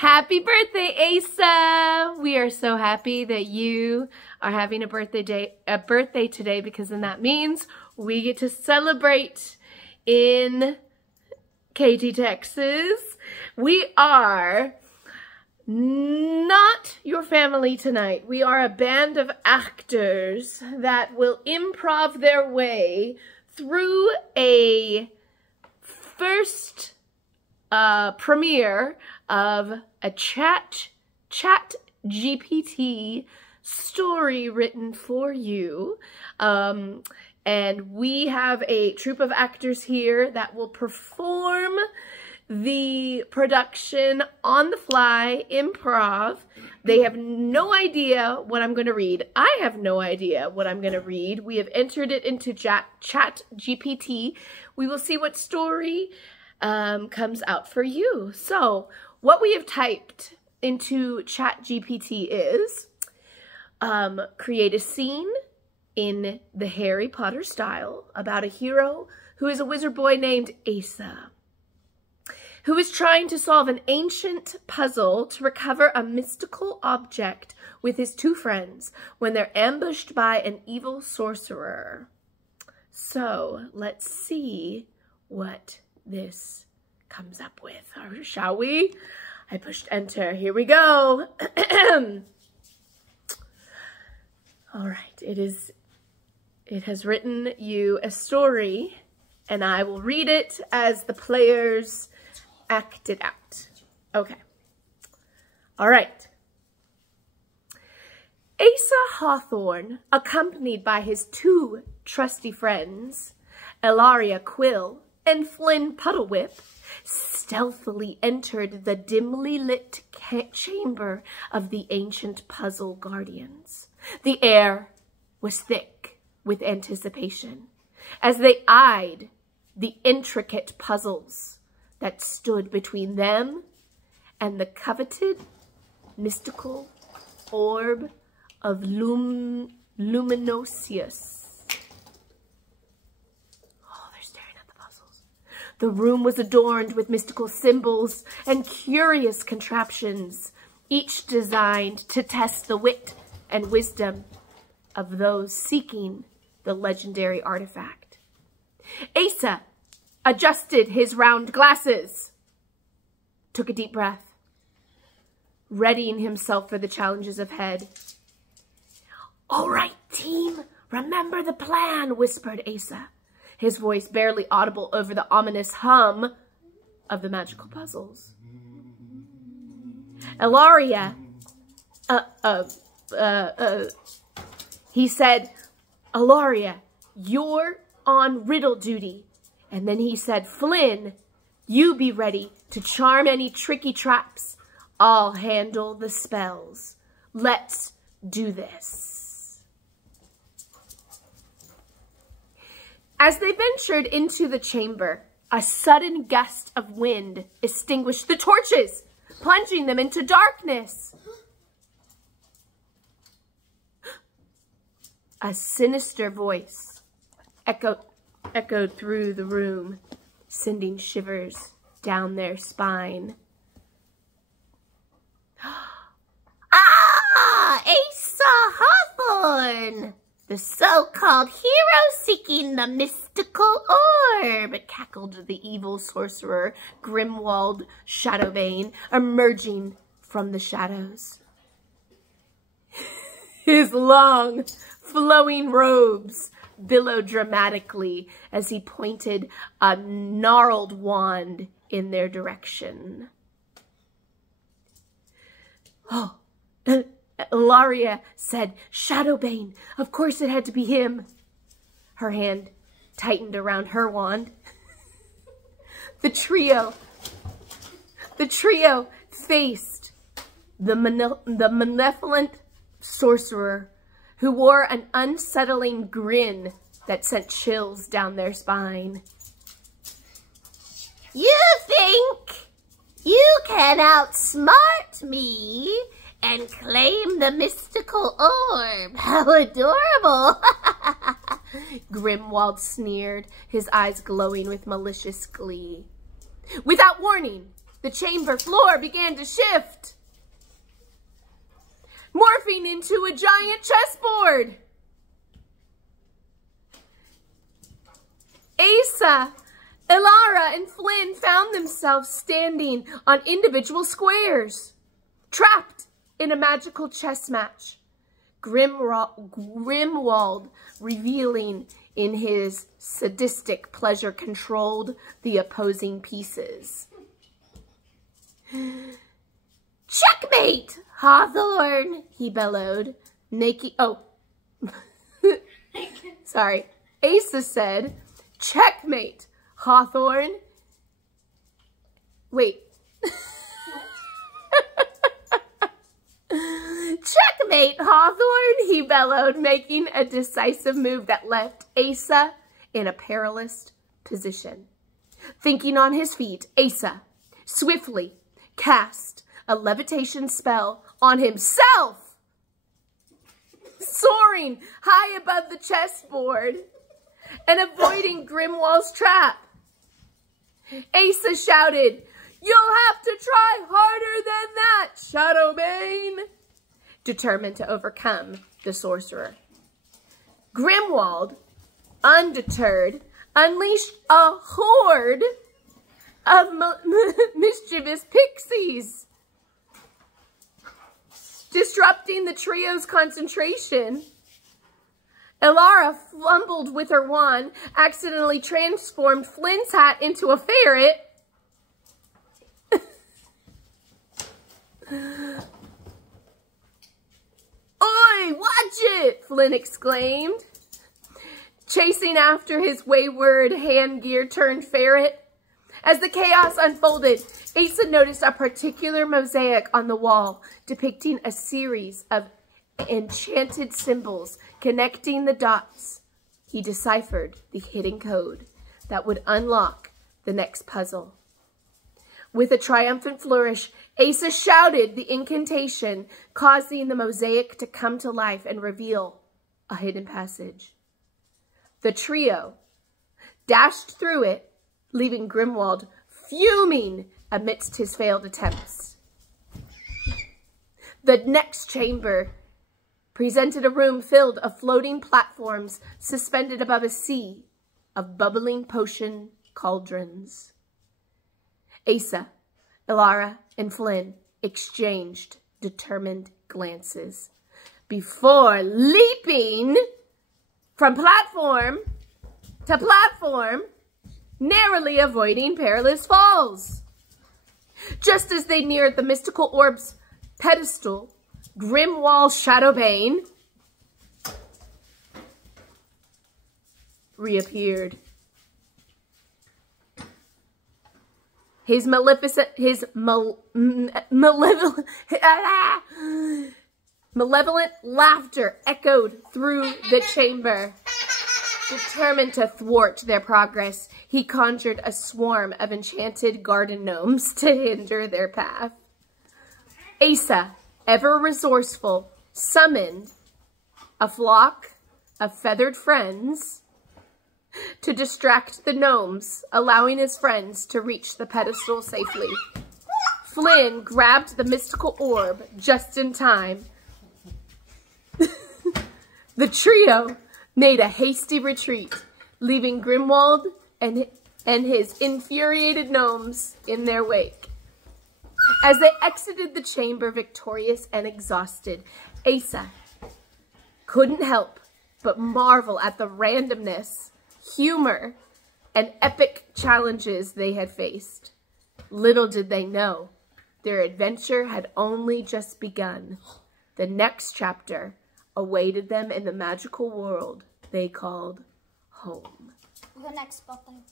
Happy birthday, Asa! We are so happy that you are having a birthday today, because then that means we get to celebrate in Katy, Texas. We are not your family tonight. We are a band of actors that will improv their way through a first premiere of a ChatGPT story written for you. And we have a troupe of actors here that will perform the production on the fly, improv. They have no idea what I'm going to read. I have no idea what I'm going to read. We have entered it into ChatGPT. We will see what story comes out for you. So what we have typed into ChatGPT is create a scene in the Harry Potter style about a hero who is a wizard boy named Asa, who is trying to solve an ancient puzzle to recover a mystical object with his two friends when they're ambushed by an evil sorcerer. So let's see what this comes up with, shall we? I pushed enter. Here we go. All right, it has written you a story, and I will read it as the players act it out. Okay. All right. Asa Hawthorne, accompanied by his two trusty friends, Ilaria Quill and Flynn Puddlewhip, stealthily entered the dimly lit chamber of the ancient puzzle guardians. The air was thick with anticipation as they eyed the intricate puzzles that stood between them and the coveted mystical orb of Luminosius. The room was adorned with mystical symbols and curious contraptions, each designed to test the wit and wisdom of those seeking the legendary artifact. Asa adjusted his round glasses, took a deep breath, readying himself for the challenges ahead. "All right, team, remember the plan," whispered Asa, his voice barely audible over the ominous hum of the magical puzzles. Ilaria, he said, "Ilaria, you're on riddle duty." And then he said, "Flynn, you be ready to charm any tricky traps. I'll handle the spells. Let's do this." As they ventured into the chamber, a sudden gust of wind extinguished the torches, plunging them into darkness. A sinister voice echoed through the room, sending shivers down their spine. "Ah, Asa Hawthorne! The so-called hero seeking the mystical orb," cackled the evil sorcerer, Grimwald Shadowbane, emerging from the shadows. His long, flowing robes billowed dramatically as he pointed a gnarled wand in their direction. "Oh, Ilaria said, 'Shadowbane, of course it had to be him.'" Her hand tightened around her wand. The trio faced the malevolent sorcerer, who wore an unsettling grin that sent chills down their spine. "You think you can outsmart me and claim the mystical orb? How adorable!" Grimwald sneered, his eyes glowing with malicious glee. Without warning, the chamber floor began to shift, morphing into a giant chessboard. Asa, Ilara, and Flynn found themselves standing on individual squares, trapped in a magical chess match. Grimwald, revealing in his sadistic pleasure, controlled the opposing pieces. "Checkmate, Hawthorne," he bellowed, making... Oh, sorry. Asa said, "Checkmate, Hawthorne." Wait. "Checkmate, Hawthorne," he bellowed, making a decisive move that left Asa in a perilous position. Thinking on his feet, Asa swiftly cast a levitation spell on himself, soaring high above the chessboard and avoiding Grimwald's trap. Asa shouted, "You'll have to try harder than that, Shadowbane," determined to overcome the sorcerer. Grimwald, undeterred, unleashed a horde of mischievous pixies, disrupting the trio's concentration. Ilara fumbled with her wand, accidentally transformed Flynn's hat into a ferret. "Oi, watch it!" Flynn exclaimed, chasing after his wayward hand-gear-turned-ferret. As the chaos unfolded, Asa noticed a particular mosaic on the wall depicting a series of enchanted symbols connecting the dots. He deciphered the hidden code that would unlock the next puzzle. With a triumphant flourish, Asa shouted the incantation, causing the mosaic to come to life and reveal a hidden passage. The trio dashed through it, leaving Grimwald fuming amidst his failed attempts. The next chamber presented a room filled of floating platforms suspended above a sea of bubbling potion cauldrons. Asa, Ilara, and Flynn exchanged determined glances before leaping from platform to platform, narrowly avoiding perilous falls. Just as they neared the mystical orb's pedestal, Grimwald Shadowbane reappeared. His malevolent laughter echoed through the chamber. Determined to thwart their progress, he conjured a swarm of enchanted garden gnomes to hinder their path. Asa, ever resourceful, summoned a flock of feathered friends to distract the gnomes, allowing his friends to reach the pedestal safely. Flynn grabbed the mystical orb just in time. The trio made a hasty retreat, leaving Grimwald and his infuriated gnomes in their wake. As they exited the chamber victorious and exhausted, Asa couldn't help but marvel at the randomness, humor, and epic challenges they had faced. Little did they know, their adventure had only just begun. The next chapter awaited them in the magical world they called home. The next button.